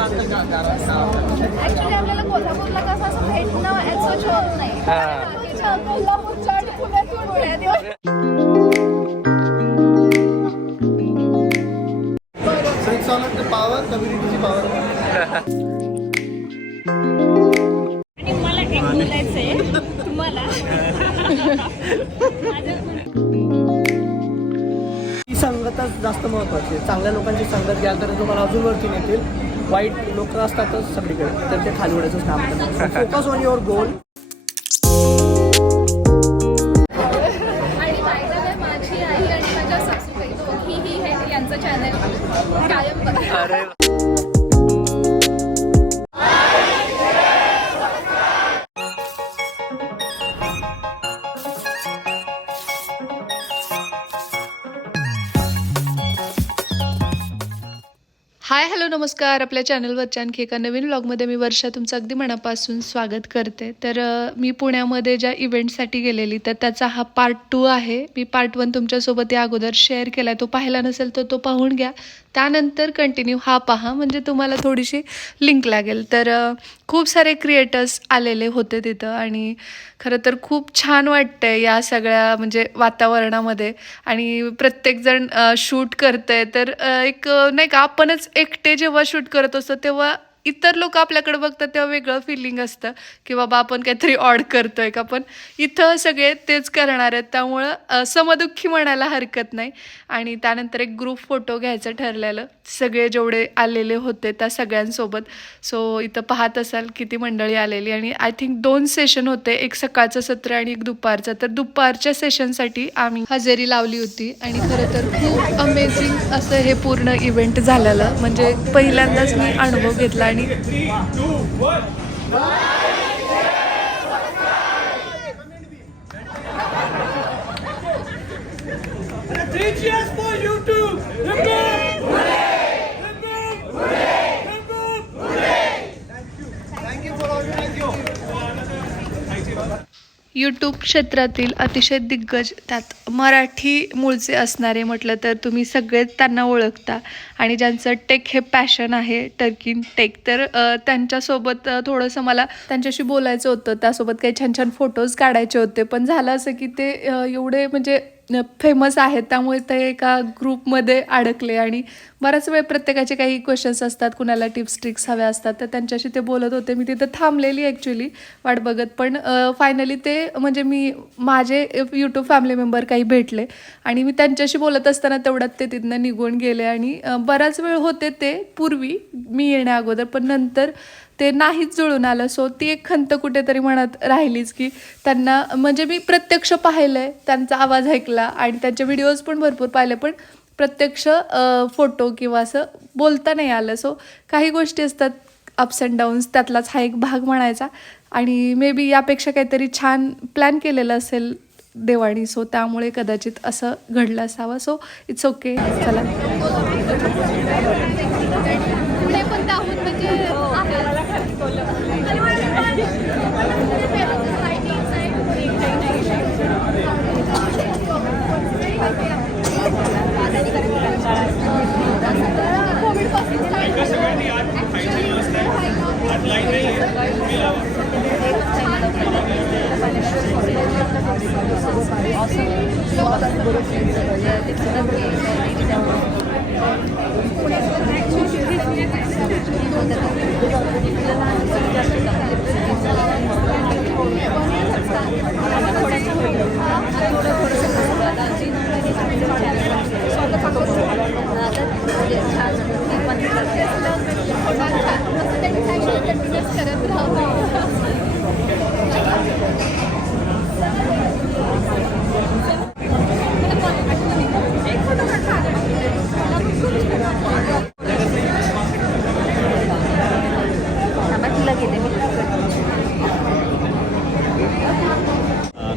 Actually आपल्याला कोल्हापूरला कसं असं भेटणं याचं होत नाही. कोल्हापूरच्या आणि पुण्यातून पावर कम्युनिटीची पावर. आणि मला एक बोलायचं आहे तुम्हाला. ही संगतच जास्त महत्त्वाची आहे. चांगल्या लोकांची संगत घ्याल तर तुम्हाला अजून वरती नेतील. वाईट लोक असतातच सगळीकडे, तर ते खाली उडायचंच काम करतात. फोकस ऑन युअर गोल. आणि बायला माझी आई आणि माझ्या सासूबाई दोघीही हे यांचं चॅनल कायम बघा. हाय हॅलो नमस्कार. आपल्या चॅनलवरच्या आणखी एका नवीन व्लॉगमध्ये मी वर्षा तुमचं अगदी मनापासून स्वागत करते. तर मी पुण्यामध्ये ज्या इव्हेंटसाठी गेलेली तर त्याचा हा पार्ट 2 आहे. मी पार्ट 1 तुमच्यासोबत या अगोदर शेअर केला आहे. तो पाहिला नसेल तर तो पाहून घ्या. त्यानंतर कंटिन्यू हा पहा, म्हणजे तुम्हाला थोडीशी लिंक लागेल. तर खूप सारे क्रिएटर्स आलेले होते तिथं आणि खरं तर खूप छान वाटतंय या सगळ्या म्हणजे वातावरणामध्ये. आणि प्रत्येकजण शूट करतंय तर एक नाही का, आपणच एकटे जेव्हा शूट करत असतो तेव्हा इतर लोक आपल्याकडे बघतात तेव्हा वेगळं फिलिंग असतं की बाबा आपण काहीतरी ऑड करतोय का. पण इथं सगळे तेच करणार आहेत, त्यामुळं समदुःखी म्हणायला हरकत नाही. आणि त्यानंतर एक ग्रुप फोटो घ्यायचं ठरलेलं, सगळे जेवढे आलेले होते त्या सगळ्यांसोबत. सो इथं पाहत असाल किती मंडळी आलेली. आणि आय थिंक 2 सेशन होते, एक सकाळचं सत्र आणि एक दुपारचं. तर दुपारच्या सेशनसाठी आम्ही हजेरी लावली होती आणि खरं तर खूप अमेझिंग असं हे पूर्ण इव्हेंट झालेलं. म्हणजे पहिल्यांदाच मी अनुभव घेतला. आणि यूट्यूब क्षेत्रातील अतिशय दिग्गज, त्यात मराठी मूळचे असणारे म्हटलं तर तुम्ही सगळेच त्यांना ओळखता. आणि ज्यांचं टेक हे पॅशन आहे, टर्किन टेक, तर त्यांच्यासोबत थोडंसं मला त्यांच्याशी बोलायचं होतं. त्यासोबत काही छान छान फोटोज काढायचे होते. पण झालं असं की ते एवढे म्हणजे फेमस आहेत त्यामुळे ते एका ग्रुपमध्ये अडकले. आणि बराच वेळ प्रत्येकाचे काही क्वेश्चन्स असतात, कुणाला टिप्स ट्रिक्स हव्या असतात, तर त्यांच्याशी ते बोलत होते. मी तिथं थांबलेली ॲक्च्युली वाट बघत. पण फायनली ते म्हणजे मी माझे यूट्यूब फॅमिली मेंबर काही भेटले आणि मी त्यांच्याशी बोलत असताना तेवढ्यात ते तिथनं निघून गेले. आणि बराच वेळ होते ते पूर्वी मी येण्या अगोदर, पण नंतर ते नाहीच जुळून आलं. सो ती एक खंत कुठेतरी मनात राहिलीच की त्यांना म्हणजे मी प्रत्यक्ष पाहिलं आहे, त्यांचा आवाज ऐकला आणि त्यांचे व्हिडिओज पण भरपूर पाहिले, पण प्रत्यक्ष फोटो किंवा असं बोलता नाही आलं. सो काही गोष्टी असतात अप्स अँड डाऊन्स, त्यातलाच हा एक भाग म्हणायचा. आणि मे बी यापेक्षा काहीतरी छान प्लॅन केलेलं असेल देवाणी, सो त्यामुळे कदाचित असं घडलं असावं. So it's okay. चला. पुणे पण त्याहून म्हणजे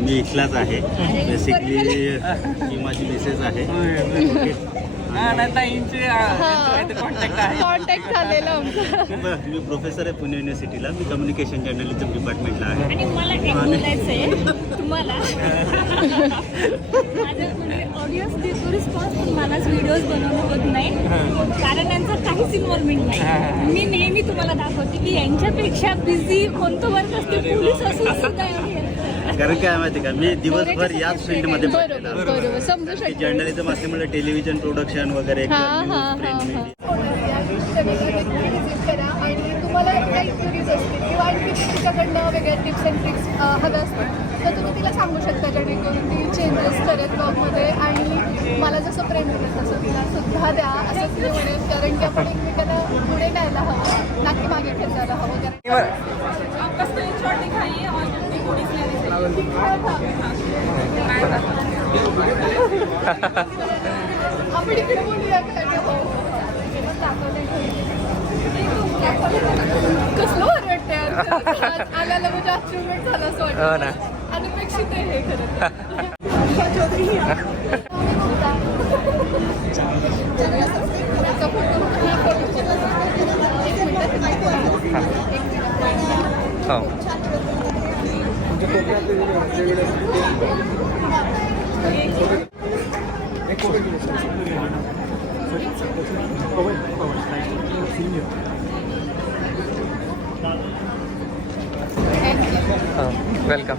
मी इथलाच आहे. बेसिकली ही माझी मिसेस आहे. कॉन्टॅक्ट झालेलं आमचं. मी प्रोफेसर आहे पुणे युनिव्हर्सिटीला. मी कम्युनिकेशन जर्नलिझम डिपार्टमेंटला आहे. आणि मला एक बोलायचं आहे तुम्हाला. माझं म्हणजे ऑडियन्स देतो रिस्पॉन्स, पण मलाच व्हिडिओज बनवणं होत नाही कारण त्यांचा काहीच इन्व्हॉल्वमेंट नाही. मी नेहमी लोकांना दाखवते की यांच्यापेक्षा बिझी कोणतं वर्क असते पोलीस असून सुद्धा कारण काय माहिती का, मी दिवसभर याच फील्डमध्ये बरोबर समजू शकतो. जर्नलिझम असल्यामुळे टेलिव्हिजन प्रोडक्शन वगैरे करा आणि तुम्हाला काही क्युरीज असतील किंवा आणखी तुमच्याकडनं वेगळ्या टिप्स अँड ट्रिक्स हव्या असतील तर तुम्ही तिला सांगू शकता, जेणेकरून ती चेंजेस करेल ब्लॉगमध्ये आणि मला जसं प्रेम मिळेल तसं तिला सुद्धा द्या असंच मी म्हणेन. कारण की आपण एकमेकांना पुढे न्यायला हवं, नाकी मागे खेचायला हवं. आपण इकडे बोलूया कसलं वाटतं यार, आल्याला म्हणजे अचिव्हमेंट झालं असं वाटतं. अनपेक्षित आहे हे खरं. वेलकम.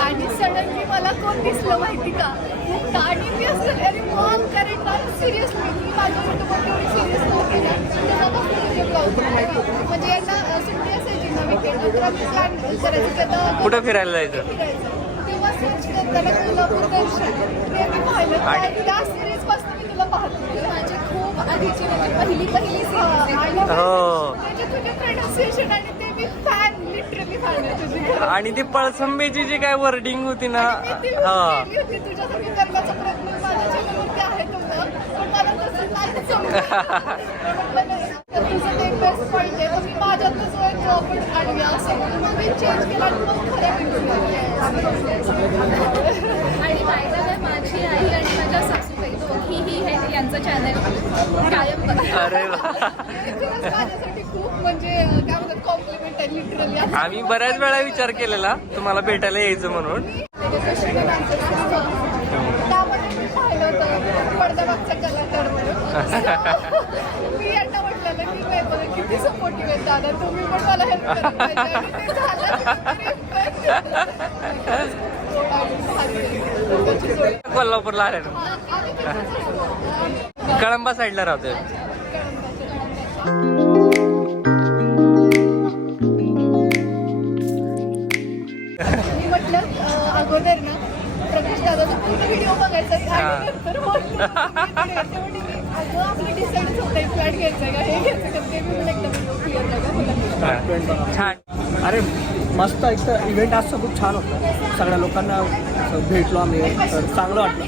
आणि सडनली मला कोण दिसलं माहिती का, गाडी मी असं अरे मॉम कारण सिरियसली मी माझ्या युट्यूबवर एवढी सिरियस नव्हती ना, म्हणजे यांना सुट्टी असायची ना विकेंड तर आम्ही प्लॅन करायचं की आता कुठं फिरायला जायचं तेव्हा सर्च करताना कोल्हापूर दर्शन ते मी पाहिलं आणि त्या सिरीजपासून मी तुला पाहते. माझी खूप आधीची म्हणजे पहिली त्याचे तुझे प्रोनाउन्सिएशन आणि ते मी फॅन लिटरली फॅन आहे तुझी. आणि ती पळसंबीची जी काय वर्डिंग होती ना, होती तुझ्यासाठी करण्याचा प्रयत्न माझ्या चॅनलवरती आहे तुझं, पण मला तसं नाही समजलं. तुझं ते बेस्ट पॉईंट आहे, तर मी माझ्यातलं जो एक आपण आणूया असं म्हणून मी चेंज केला आणि मग खऱ्या आणि बायला माझी आई आणि माझ्या सासूबाई दोघीही हे यांचं चॅनल कायम अरे माझ्यासाठी खूप म्हणजे काय म्हणतात कॉम्प्लिमेंट आहे लिटरली. आम्ही बऱ्याच वेळा विचार केलेला तुम्हाला भेटायला यायचं म्हणून. त्यामध्ये मी पाहिलं होतं पडद्यामागचा कलाकार म्हणून. मी यांना म्हटलेलं की नाही बघा किती सपोर्टिव्ह आहेत दादा, तुम्ही पण मला हेल्प करत पाहिजे आणि ते झालं. कोल्हापूरला आले कळंबा साईडला राहतोय. मी म्हटलं अगोदर ना प्रकाश दादाचा पूर्ण व्हिडिओ बघायचा आणि नंतर अगं आपलं डिसाईडच होतं आहे फ्लॅट घ्यायचं का हे घ्यायचं का ते मी एकदम क्लिअर बघा. छान. अरे मस्त, एक तर इव्हेंट आजचं खूप छान होतं. सगळ्या लोकांना भेटलो आम्ही, तर चांगलं वाटलं.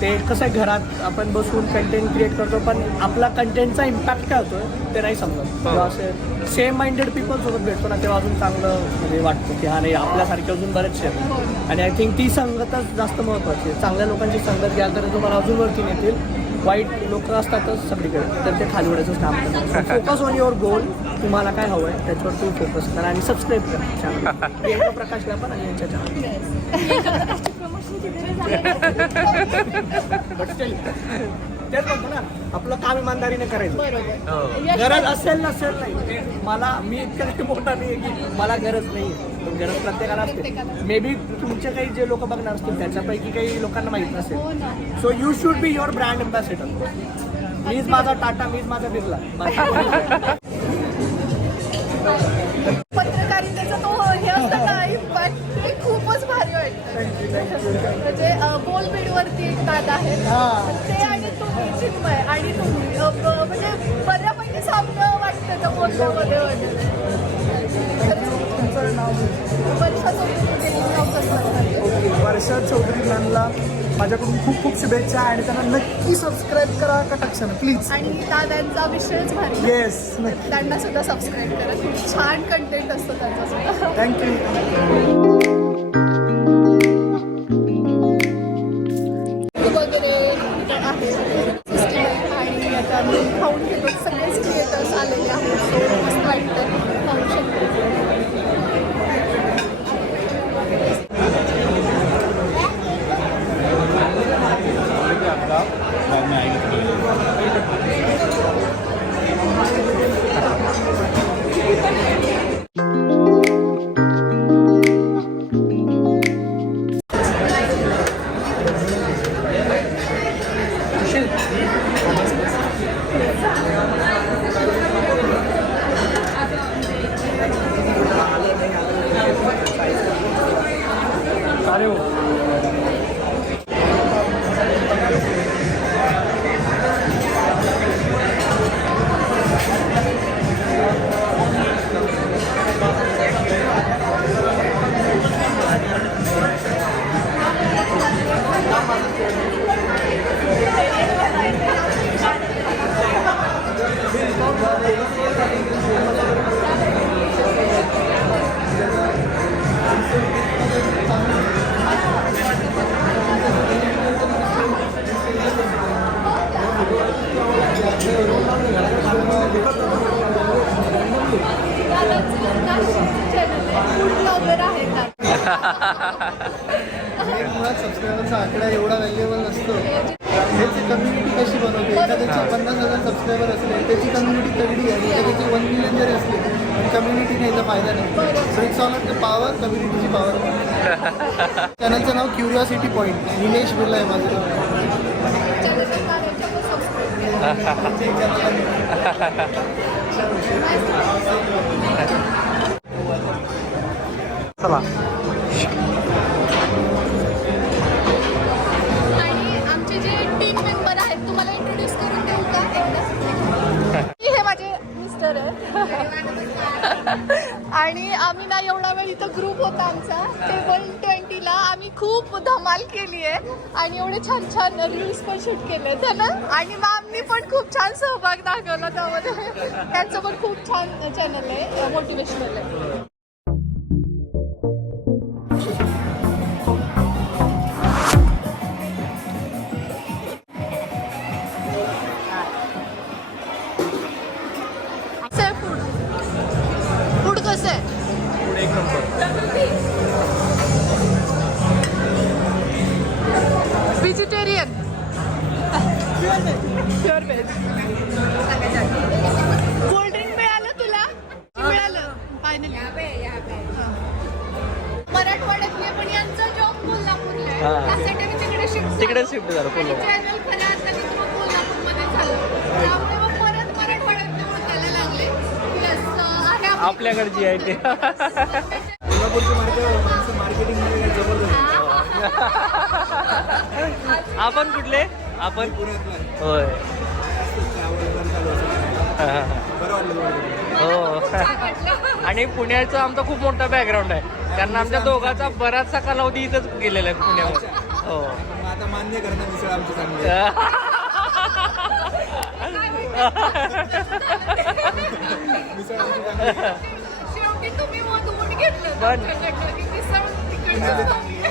ते कसं आहे, घरात आपण बसून कंटेंट क्रिएट करतो पण आपला कंटेंटचा इम्पॅक्ट काय होतो ते नाही समजत. तेव्हा असे सेम माइंडेड पीपल सोबत भेटतो ना, तेव्हा अजून चांगलं म्हणजे वाटतं की हा नाही आपल्यासारखे अजून बरेचसे आहेत. आणि आय थिंक ती संगतच जास्त महत्त्वाची आहे. चांगल्या लोकांची संगत घ्याल तर तुम्हाला अजून वरती नेतील. वाईट लोक असतातच सगळीकडे, तर ते खाली उडायचंच काम करतात. फोकस ऑन युअर गोल, तुम्हाला काय हवं आहे त्याच्यावर तुम्ही फोकस करा आणि सबस्क्राईब करा चॅनल. प्रियंका प्रकाशला पण आणि यांच्या चॅनल. तेच म्हणतो ना, आपलं काम इमानदारीने करायचं. गरज असेल नसेल नाही, मला मी इतकं मोठा नाही की मला गरज नाही आहे. गरज प्रत्येकाला असते. मे बी तुमचे काही जे लोक बघणार असतील त्याच्यापैकी काही लोकांना माहीत नसेल. So you should be your brand ambassador. मीच माझा टाटा, मीच माझा बिर्ला. पत्रकारितेचा तो हे असतं नाही पण ते खूपच भारी वाटतं. म्हणजे बोलबीडवरती एक दादा आहे ते आणि तुम्ही चिन्मय आणि तुम्ही म्हणजे बऱ्यापैकी सामनं वाटतं त्या बोलण्यामध्ये वगैरे. वर्षा चौधरी मॅमला माझ्याकडून खूप खूप शुभेच्छा आणि त्यांना नक्की सबस्क्राईब करा कटाक्षानं प्लीज. आणि दादांचा विषयच भारी. येस, नक्की त्यांना सुद्धा सबस्क्राईब करा, खूप छान कंटेंट असतो त्यांचा सुद्धा. थँक्यू. वगैरे आहे आणि आता मी खाऊन घेतो. सगळेच क्रिएटर्स आलेले आहेत, सो मस्त वाटतं खाऊ शकतो. एक मुळात सबस्क्रायबरचा आकडा एवढा व्हॅल्युएबल नसतो. हेच कम्युनिटी कशी बनवते. एखाद्याचे 50,000 सबस्क्रायबर असले त्याची कम्युनिटी तगडी आहे. एखाद्याची 1 मिलियन जरी असली पण कम्युनिटी नाही तर फायदा नाही. So it's all of the power, कम्युनिटीची पॉवर. चॅनलचं नाव क्युरिओसिटी पॉईंट. निलेश बिर्ला आहे माझं. चला आणि आमचे जे टीम मेंबर आहेत तुम्हाला इंट्रोड्यूस करून देऊ का एकदा? हे माझे मिस्टर आहेत आणि आम्ही ना एवढा वेळ इथं ग्रुप होता आमचा टेबल 20ला. आम्ही खूप धमाल केली आहे आणि एवढे छान छान रील्स पण शूट केले आहेत ना. आणि मॅमनी पण खूप छान सहभाग दाखवला त्यामध्ये. त्यांचं पण खूप छान चॅनल आहे, मोटिवेशनल आहे. फूड कसं आहे? Vegetarian, pure veg. कोल्ड्रिंक मिळालं तुला? मिळालं फायनली. मराठवाड्यातले पण यांचा जॉब कोल्हापूरला आहे. त्यासाठी मी तिकडे शिफ्ट झालं चॅनल खऱ्या अर्थाने मग कोल्हापूरमध्ये झालं. त्यामुळे मग परत मराठवाड्यात ओळखायला लागले की असं आहे आपल्याकडची आहे ते. कोल्हापूरची मार्केटिंग जबरदस्त. आपण कुठले? आपण होय. हो. आणि पुण्याचं आमचा खूप मोठा बॅकग्राऊंड आहे. कारण आमच्या दोघांचा बराचसा कालावधी इथंच गेलेला आहे पुण्यामध्ये. हो. आता मान्य करणं मिसळ आमची चांगली. शेवटी तुम्ही मधून घेतलं पण-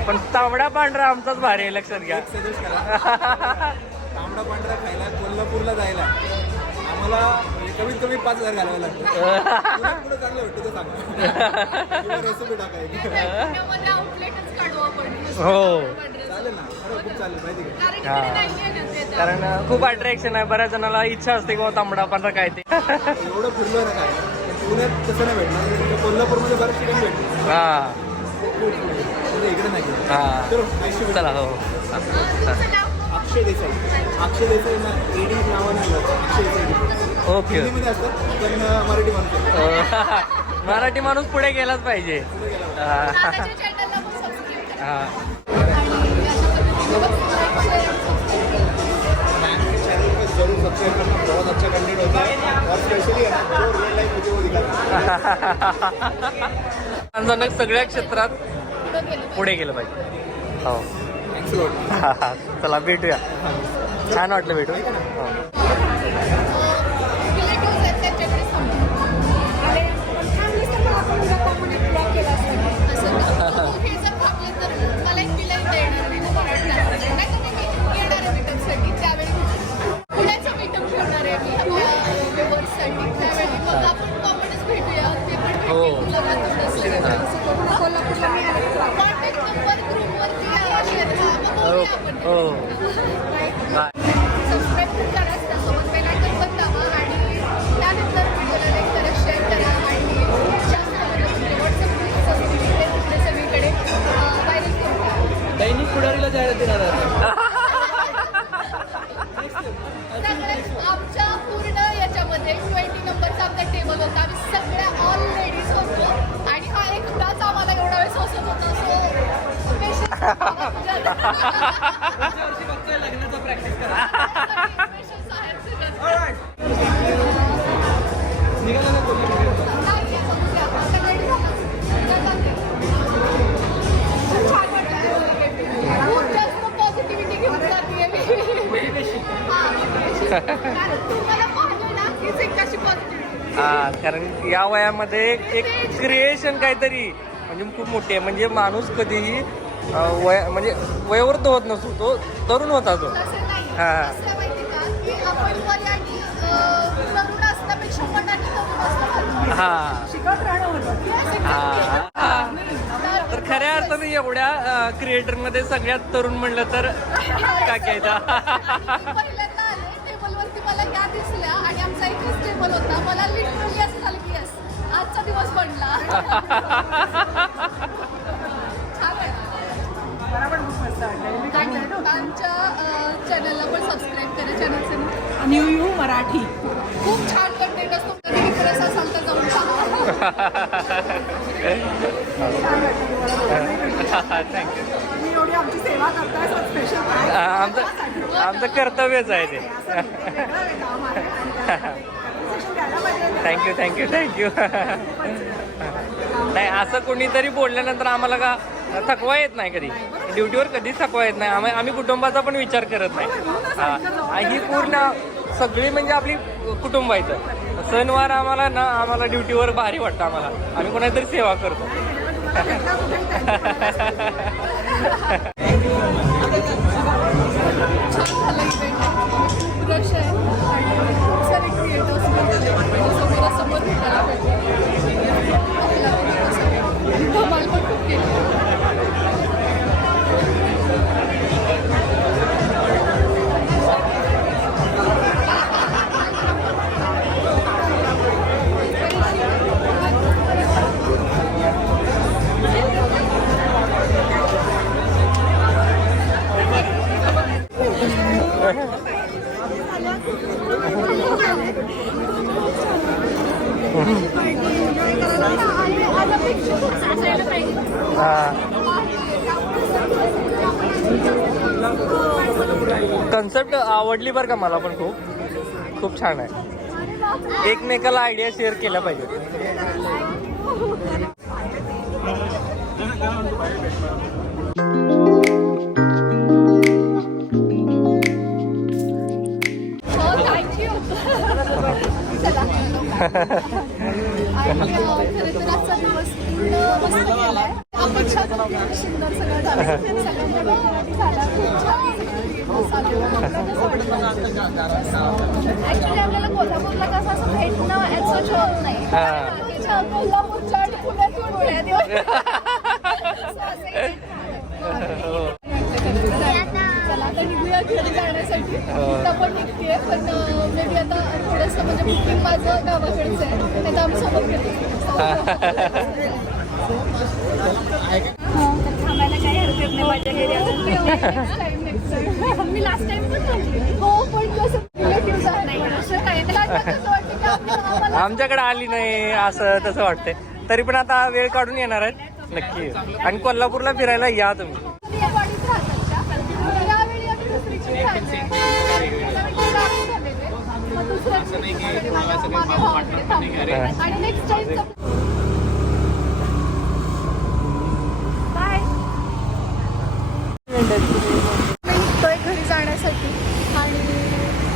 पण तांबडा पांढरा आमचाच भारी आहे, लक्षात घ्या. सजेस्ट करा. तांबडा पांढरा खायला कोल्हापूरला जायला आम्हाला कमीत कमी 5,000 घालावं लागतं. पुढे चांगलं भेटतं ते सांगा. रेसिपी टाकायची. पुण्यामध्ये आउटलेटच काढू आपण. हो. चालेल ना. खरं खूप चालेल माहिती का. कारण इकडे नाहीये ना ते. कारण खूप अट्रॅक्शन आहे. बऱ्याच जणाला इच्छा असते की बाबा तांबडा पांढरा काय ते. एवढं फिरलो ना काय पुण्यात तसं नाही भेटणार. कोल्हापूरमध्ये बरं चिकन भेटतं. हा इकडे नाही. हा. चलो nice to meet you. चला. हो. तुमचं नाव? अक्षय देसाई. अक्षय देसाई ना एडी नावाने अक्षय देसाई. ओके. हिंदीमध्ये असतात पण मराठी म्हणतात. मराठी माणूस पुढे गेलाच पाहिजे. दादाच्या चॅनलला पण सबस्क्राईब करा. हा. आणि अशा पद्धतीने बघ, मैम के चैनल पर जरूर सब्सक्राइब करना. बहुत अच्छा कंटेंट होता है और स्पेशली जो रियल लाइफ वीडियो वो दिखाता है. माणसानं सगळ्या क्षेत्रात पुढं गेलं पुढे गेलं पाहिजे. हो. Thanks lot. चला भेटूया. छान वाटलं भेटून. हो. रिलेटिव्स आहेत त्यांच्याकडे सांगतो. आणि फॅमिली सगळं आपण उद्या कॉमन एक ब्लॉग केला असता. असं हे जर थांबले तर मला एक बिल येणार नाही ना मराठीला. नाही तर मी येणार आहे मीटअपसाठी. त्यावेळी पुण्याचं मीटअप ठेवणार आहे मी व्ह्युअर्ससाठी. त्यावेळी मग आपण कॉमनच भेटूया. ते पण भेटूया. कोल्हापूरला मी कॉन्टॅक्ट नंबर ग्रुपवरती शेअर करा. मग बोलूया आपण. हो. सबस्क्राईब करा त्यासोबत बेलायकन पण दाबा आणि त्यानंतर व्हिडिओला लाईक करा, शेअर करा आणि जास्त तुमचे व्हॉट्सअप ग्रुप्स असतील ते तुमच्या सगळीकडे व्हायरल करून दैनिक पुढारीला जाहिराती राहतात. सगळ्यात आमच्या पूर्ण याच्यामध्ये 20 नंबरचा आमचा टेबल होता. आम्ही सगळ्या ऑल लेडीज होतो आणि हा एकटाच आम्हाला एवढा वेळ सोसत होता. सो लग्नाचा प्रॅक्टिस करा. पॉझिटिव्हिटी घेऊन जाते मी. तुम्हाला पाहिलं ना हीच एक अशी पॉझिटिव्हिटी. हा, कारण या वयामध्ये एक क्रिएशन काहीतरी म्हणजे खूप मोठी आहे. म्हणजे माणूस कधीही म्हणजे वयोवृद्ध होत नसतो, तो तरुण होता तो. तसं नाही. हा. कसं माहिती का की आपण वयाने तरुण असण्यापेक्षा मनाने तरुण असलं पाहिजे. हा. शिकत राहणं होतं. हा. तर खऱ्या अर्थाने एवढ्या क्रिएटरमध्ये सगळ्यात तरुण म्हणलं तर काक्याचा. पहिल्यांदा आले टेबलवरती मला या दिसल्या आणि आमचा एकच टेबल होता. मला लिटरली असं झालं की यस आजचा दिवस बनला. छान आहे. आमच्या चॅनलला पण सबस्क्राईब करा. चॅनलचं नाव न्यू यू मराठी. खूप छान कंटेंट असतो. कधी इंटरेस्ट असाल तर जाऊन पहा. थँक्यू. तुम्ही एवढी आमची सेवा करताय स्पेशल आमचं कर्तव्यच आहे ते. थँक्यू. नाही असं कोणीतरी बोलल्यानंतर आम्हाला का थकवा येत नाही कधी. ड्युटीवर कधीच थकवा येत नाही. आम्ही कुटुंबाचा पण विचार करत नाही. ही पूर्ण सगळी म्हणजे आपली कुटुंबाचं सणवार आम्हाला ड्युटीवर भारी वाटतं. आम्ही कोणातरी सेवा करतो. छान झालं इव्हेंट. खूप रश आहे आणि खूप सारे क्रिएटर्स समोरासमोर भेटायला भेटले. धमाल पण खूप केली. कन्सेप्ट आवडली बरं का मला पण खूप छान आहे. एकमेकाला आयडिया शेअर केल्या पाहिजे. थँक्यू. चला. आणि खरं तर आजचा दिवस मस्त गेलाय. अपेक्षा खूप सुंदर सगळं झालं. झाला खूप छान. ऍक्च्युली आपल्याला कोल्हापूरला कसं असं भेटणं ॲज होत नाही. कोल्हापूरच्या आणि पुण्यातून चला आता निघूया घरी जाण्यासाठी. आता पण निघते पण मे बी आता थोडंसं म्हणजे बुकिंग माझं गावाकडचं आहे. त्यात आम्ही सोबत थांबायला काही हरकत नाही. माझ्या घरी मी लास्ट टाइम पण हो पण कसं रिलेटिव्ह नाही असं काही वाटतं. आमच्याकडे आली नाही असं तसं वाटतंय. तरी पण आता वेळ काढून येणार आहेत नक्की. आणि कोल्हापूरला फिरायला या तुम्ही. आणि नेक्स्ट टाइम बाय. निघतोय घरी जाण्यासाठी आणि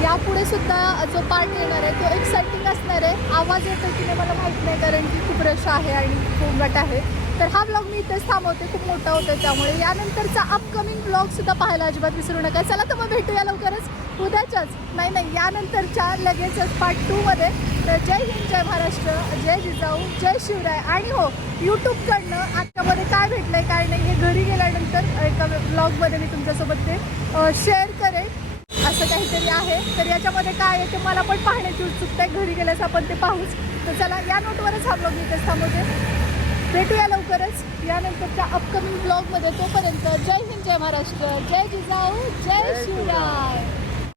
यापुढे सुद्धा जो पार्ट येणार आहे तो एक्साइटिंग असणार आहे. आवाज येतो की नाही मला माहीत नाही कारण की खूप रश आहे आणि गोंगाट आहे. तर हा ब्लॉग मी इथेच थांबवते. खूप मोठा होतो त्यामुळे यानंतरचा अपकमिंग ब्लॉगसुद्धा पाहायला अजिबात विसरू नका. चला तर मग भेटूया लवकरच उद्याच्याच नाही यानंतरच्या लगेचच पार्ट 2मध्ये. तर जय हिंद, जय महाराष्ट्र, जय जिजाऊ, जय शिवराय. आणि हो यूट्यूबकडनं आजच्यामध्ये काय भेटलं आहे काय नाही हे घरी गेल्यानंतर एका ब्लॉगमध्ये मी तुमच्यासोबत ते शेअर करेन. असं काहीतरी आहे. तर याच्यामध्ये काय आहे ते मला पण पाहण्याची उत्सुकता आहे. घरी गेल्यास आपण ते पाहूच. तर चला या नोटवरच हा ब्लॉग इथेच थांबवते. भेटूया लवकरच यानंतरच्या अपकमिंग ब्लॉगमध्ये. तोपर्यंत जय हिंद, जय महाराष्ट्र, जय जिजाऊ, जय शिवराय.